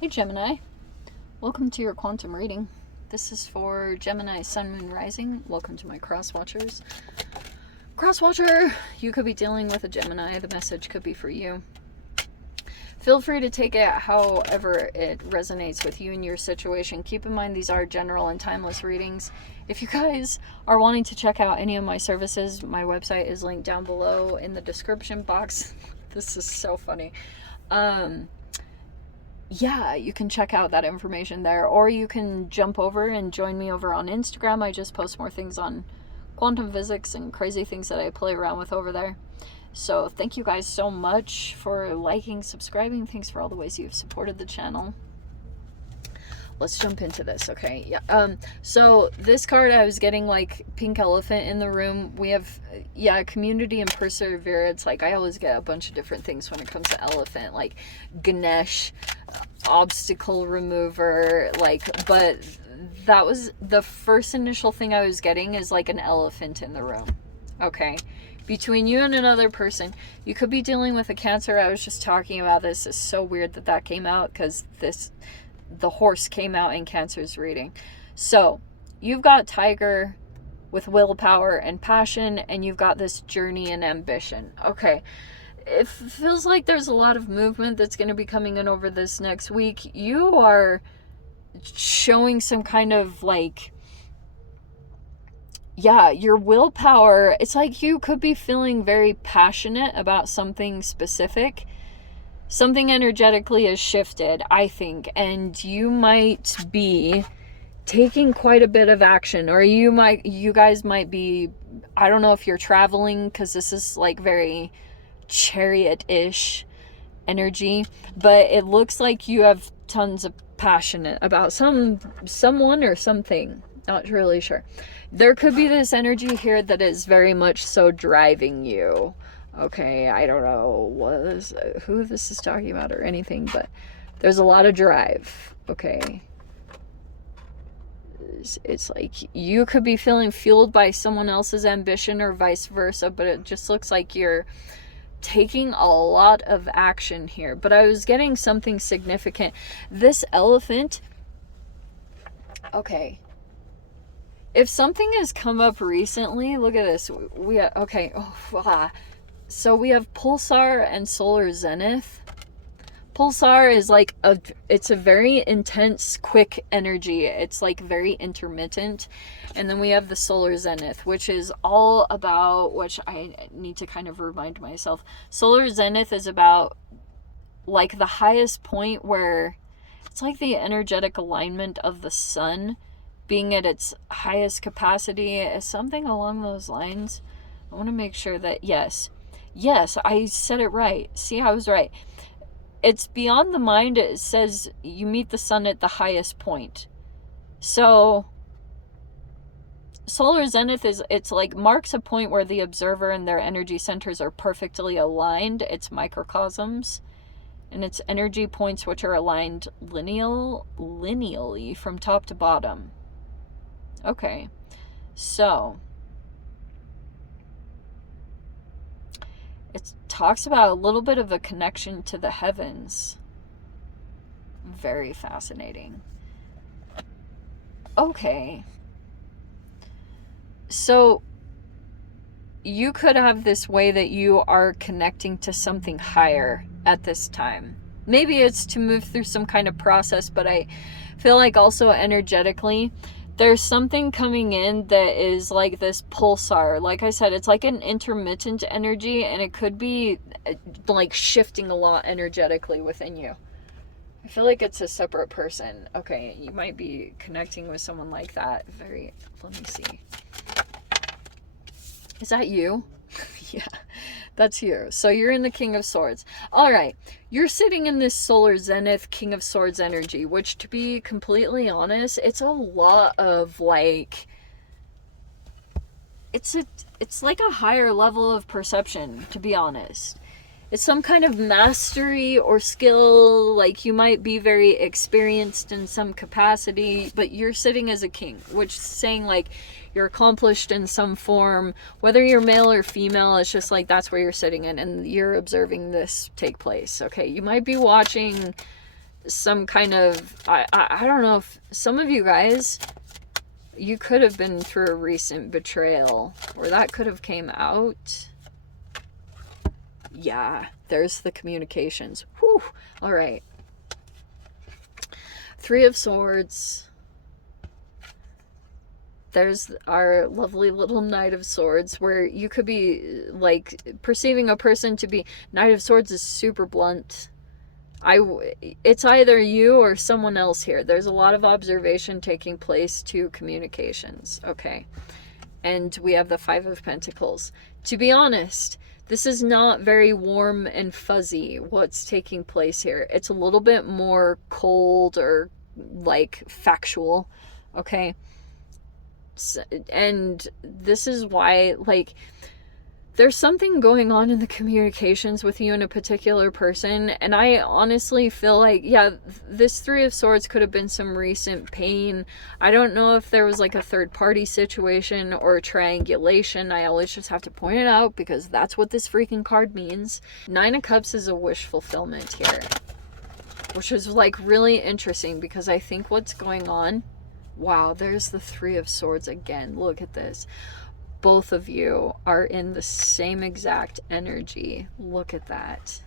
Hey Gemini, welcome to your quantum reading. This is for Gemini Sun, Moon, Rising. Welcome to my cross watchers. Cross watcher, you could be dealing with a Gemini. The message could be for you. Feel free to take it however it resonates with you and your situation. Keep in mind these are general and timeless readings. If you guys are wanting to check out any of my services, my website is linked down below in the description box. This is so funny. Yeah, you can check out that information there, or you can jump over and join me over on Instagram. I just post more things on quantum physics and crazy things that I play around with over there. So thank you guys so much for liking, subscribing. Thanks for all the ways you've supported the channel. Let's jump into this, okay? Yeah. So this card, I was getting like pink elephant in the room. We have, community and perseverance. Like I always get a bunch of different things when it comes to elephant, like Ganesh, obstacle remover, but that was the first initial thing I was getting is like an elephant in the room. Okay. Between you and another person, you could be dealing with a Cancer. I was just talking about this. It's so weird that came out because the horse came out in Cancer's reading. So you've got Tiger with willpower and passion, and you've got this journey and ambition. Okay. It feels like there's a lot of movement that's going to be coming in over this next week. You are showing some kind of your willpower. It's like you could be feeling very passionate about something specific. Something energetically has shifted, I think, and you might be taking quite a bit of action, or you guys might be, I don't know if you're traveling, because this is like very chariot-ish energy, but it looks like you have tons of passion about someone or something. Not really sure. There could be this energy here that is very much so driving you. Okay, I don't know who this is talking about or anything, but there's a lot of drive. Okay. It's like you could be feeling fueled by someone else's ambition or vice versa, but it just looks like you're taking a lot of action here. But I was getting something significant. This elephant, okay. If something has come up recently, look at this. So we have Pulsar and Solar Zenith. Pulsar is like it's a very intense, quick energy. It's like very intermittent. And then we have the Solar Zenith, which is all about, which I need to kind of remind myself. Solar Zenith is about like the highest point where it's like the energetic alignment of the sun being at its highest capacity, something along those lines. I want to make sure that, yes, I said it right. See, I was right. It's beyond the mind. It says you meet the sun at the highest point. So Solar Zenith it's like marks a point where the observer and their energy centers are perfectly aligned. It's microcosms. And it's energy points which are aligned lineally from top to bottom. Okay. So it talks about a little bit of a connection to the heavens. Very fascinating. Okay. So you could have this way that you are connecting to something higher at this time. Maybe it's to move through some kind of process, but I feel like also energetically, there's something coming in that is like this pulsar. Like I said, it's like an intermittent energy, and it could be like shifting a lot energetically within you. I feel like it's a separate person. Okay, you might be connecting with someone like that. Let me see. Is that you? Yeah, that's you. So you're in the King of Swords. All right. You're sitting in this Solar Zenith King of Swords energy, which, to be completely honest, it's a lot of like, it's like a higher level of perception, to be honest. It's some kind of mastery or skill. Like you might be very experienced in some capacity, but you're sitting as a king, which is saying like you're accomplished in some form, whether you're male or female. It's just like that's where you're sitting in, and you're observing this take place. Okay, you might be watching some kind of, I don't know if some of you guys, you could have been through a recent betrayal, or that could have came out. Yeah, there's the communications. Whew. All right. Three of Swords. There's our lovely little Knight of Swords, where you could be like perceiving a person to be. Knight of Swords is super blunt. It's either you or someone else here. There's a lot of observation taking place to communications. Okay. And we have the Five of Pentacles. To be honest, this is not very warm and fuzzy, what's taking place here. It's a little bit more cold or like factual. Okay. And this is why, like, there's something going on in the communications with you and a particular person, and I honestly feel like, yeah, this Three of Swords could have been some recent pain. I don't know if there was like a third party situation or triangulation. I always just have to point it out because that's what this freaking card means. Nine of Cups is a wish fulfillment here, which is like really interesting because I think what's going on, wow, there's the Three of Swords again. Look at this. Both of you are in the same exact energy. Look at that.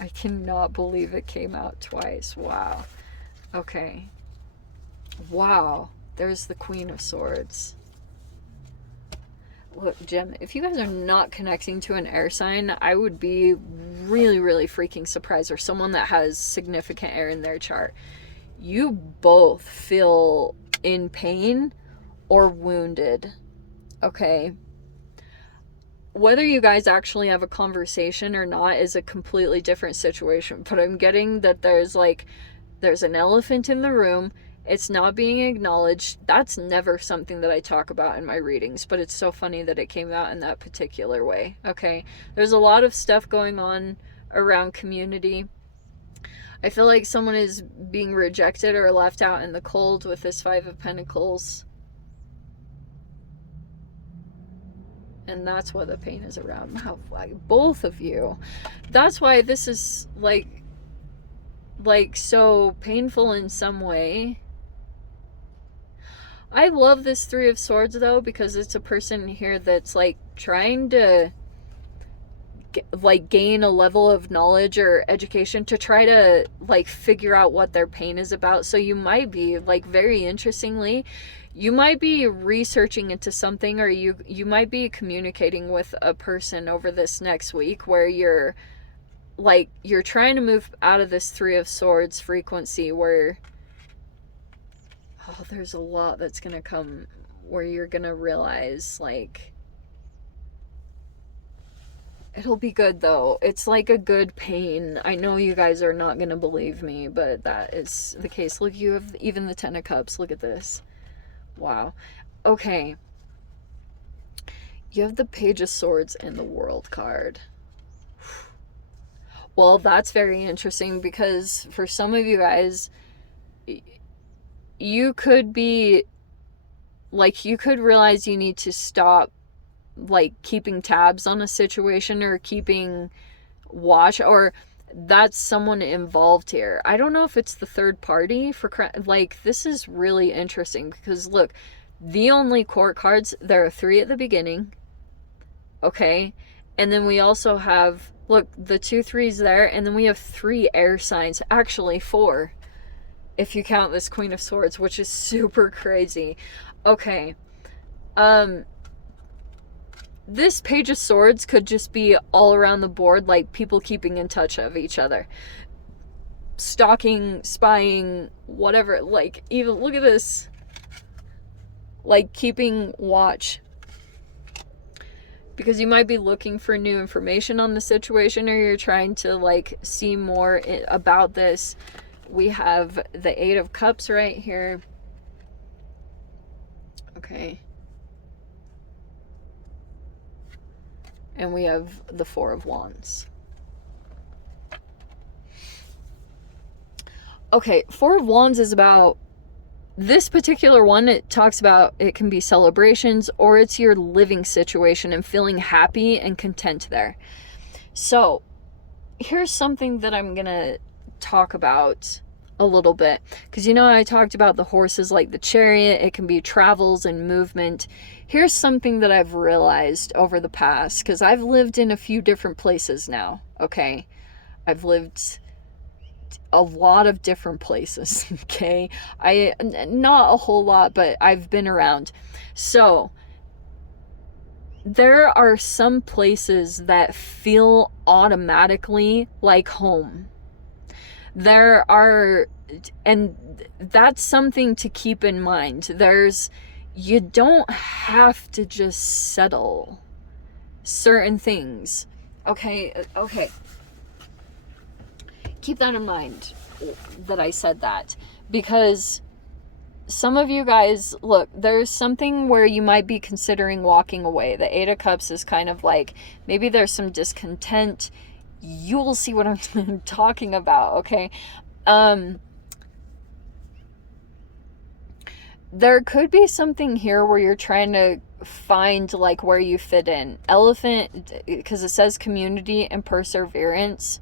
I cannot believe it came out twice. Wow. Okay. Wow. There's the Queen of Swords. Look, Gem, if you guys are not connecting to an air sign, I would be really, really freaking surprised, or someone that has significant air in their chart. You both feel in pain or wounded, okay? Whether you guys actually have a conversation or not is a completely different situation, but I'm getting that there's an elephant in the room. It's not being acknowledged. That's never something that I talk about in my readings, but it's so funny that it came out in that particular way, okay? There's a lot of stuff going on around community. I feel like someone is being rejected or left out in the cold with this Five of Pentacles. And that's what the pain is around. Both of you. That's why this is like so painful in some way. I love this Three of Swords though, because it's a person here that's like trying to like gain a level of knowledge or education to try to like figure out what their pain is about. So you might be like, very interestingly, you might be researching into something, or you might be communicating with a person over this next week where you're trying to move out of this Three of Swords frequency where, oh, there's a lot that's gonna come where you're gonna realize, like, it'll be good though. It's like a good pain. I know you guys are not gonna believe me, but that is the case. Look, you have even the Ten of Cups. Look at this. Wow. Okay. You have the Page of Swords and the World card. Well, that's very interesting because for some of you guys, you could be like, you could realize you need to stop like keeping tabs on a situation or keeping watch, or that's someone involved here. I don't know if it's the third party for, like, this is really interesting because look, the only court cards, there are 3 at the beginning, okay, and then we also have, look, the 2 3s there, and then we have 3 air signs, actually 4 if you count this Queen of Swords, which is super crazy. Okay, this Page of Swords could just be all around the board, like people keeping in touch of each other, stalking, spying, whatever. Like, even look at this, like keeping watch, because you might be looking for new information on the situation, or you're trying to like see more about this. We have the Eight of Cups right here. Okay. And we have the Four of Wands. Okay, Four of Wands is about, this particular one, it talks about, it can be celebrations or it's your living situation and feeling happy and content there. So here's something that I'm gonna talk about a little bit, because you know I talked about the horses like the chariot, it can be travels and movement. Here's something that I've realized over the past, because I've lived in a few different places now, okay? I've lived a lot of different places, okay? Not a whole lot, but I've been around. So there are some places that feel automatically like home. There are, and that's something to keep in mind. You don't have to just settle certain things. Okay. Keep that in mind that I said that, because some of you guys, look, there's something where you might be considering walking away. The Eight of Cups is kind of like, maybe there's some discontent. You'll see what I'm talking about, okay? There could be something here where you're trying to find like where you fit in. Elephant, because it says community and perseverance.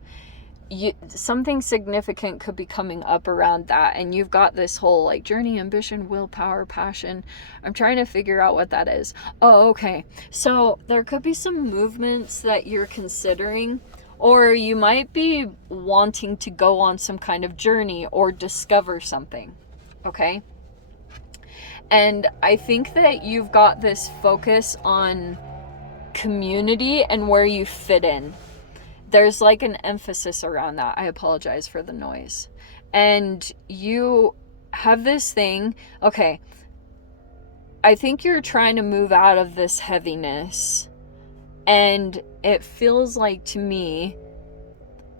Something significant could be coming up around that, and you've got this whole like journey, ambition, willpower, passion. I'm trying to figure out what that is. Oh, okay. So there could be some movements that you're considering, or you might be wanting to go on some kind of journey or discover something, okay? And I think that you've got this focus on community and where you fit in. There's like an emphasis around that. I apologize for the noise. And you have this thing, okay, I think you're trying to move out of this heaviness. And it feels like to me,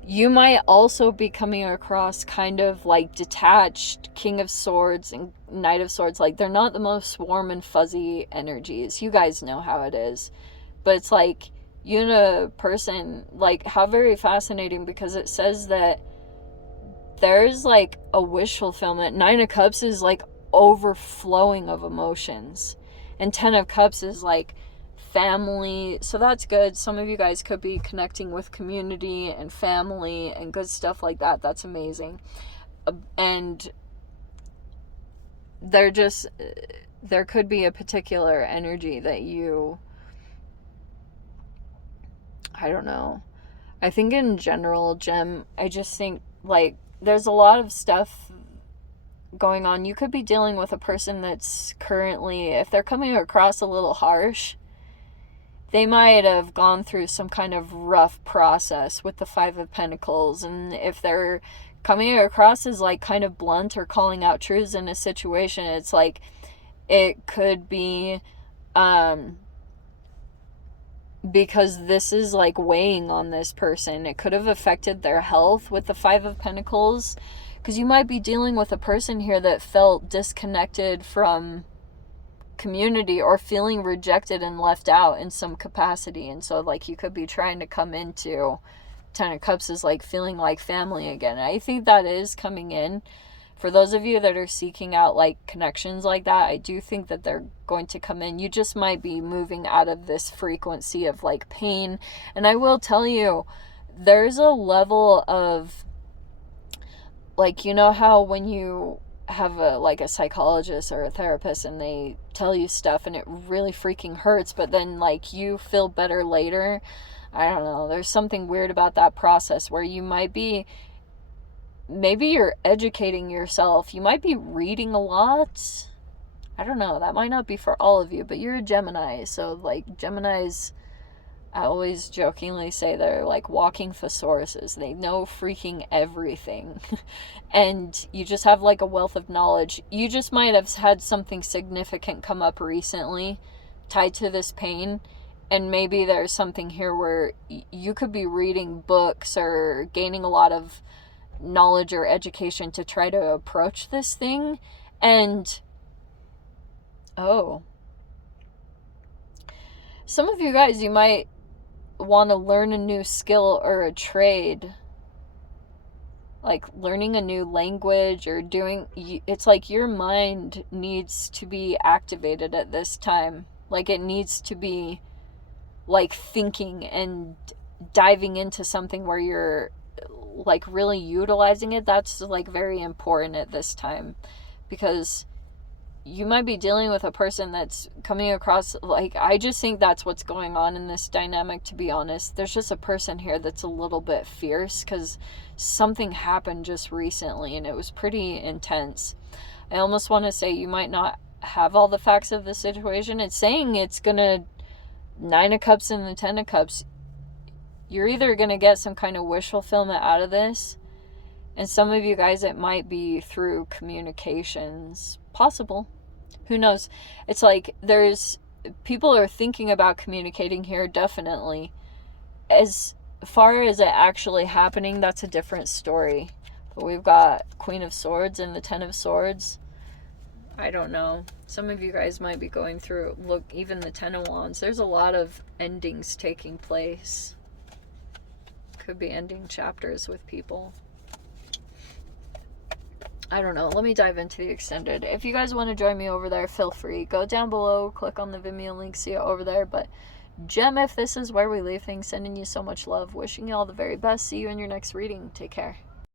you might also be coming across kind of like detached King of Swords and Knight of Swords. Like, they're not the most warm and fuzzy energies. You guys know how it is. But it's like, you and a person, like, how very fascinating, because it says that there's like a wish fulfillment. Nine of Cups is like overflowing of emotions, and Ten of Cups is like family. So that's good. Some of you guys could be connecting with community and family and good stuff like that. That's amazing. And there could be a particular energy that I don't know. I think in general, Gem, I just think like there's a lot of stuff going on. You could be dealing with a person that's currently, if they're coming across a little harsh, they might have gone through some kind of rough process with the Five of Pentacles. And if they're coming across as like kind of blunt or calling out truths in a situation, it's like it could be because this is like weighing on this person. It could have affected their health with the Five of Pentacles, because you might be dealing with a person here that felt disconnected from community or feeling rejected and left out in some capacity. And so like you could be trying to come into Ten of Cups as like feeling like family again. And I think that is coming in. For those of you that are seeking out like connections like that, I do think that they're going to come in. You just might be moving out of this frequency of like pain. And I will tell you, there's a level of like, you know how when you have a psychologist or a therapist and they tell you stuff and it really freaking hurts, but then like you feel better later. I don't know. There's something weird about that process where you might be, maybe you're educating yourself. You might be reading a lot. I don't know. That might not be for all of you, but you're a Gemini. So like Geminis, I always jokingly say they're like walking thesauruses. They know freaking everything. And you just have like a wealth of knowledge. You just might have had something significant come up recently tied to this pain. And maybe there's something here where you could be reading books or gaining a lot of knowledge or education to try to approach this thing. And some of you guys, you might want to learn a new skill or a trade, like learning a new language or it's like your mind needs to be activated at this time. Like it needs to be like thinking and diving into something where you're like really utilizing it, that's like very important at this time, because you might be dealing with a person that's coming across, like, I just think that's what's going on in this dynamic, to be honest. There's just a person here that's a little bit fierce because something happened just recently and it was pretty intense. I almost want to say you might not have all the facts of the situation. It's saying it's gonna, 9 of Cups and the 10 of Cups, you're either gonna get some kind of wish fulfillment out of this, and some of you guys, it might be through communications. Possible. Who knows? It's like there's people are thinking about communicating here, definitely. As far as it actually happening, that's a different story. But we've got Queen of Swords and the 10 of Swords. I don't know. Some of you guys might be going through, look, even the 10 of Wands. There's a lot of endings taking place. Could be ending chapters with people. I don't know. Let me dive into the extended. If you guys want to join me over there, feel free. Go down below, click on the Vimeo link, see it over there. But Gem, if this is where we leave things, sending you so much love. Wishing you all the very best. See you in your next reading. Take care.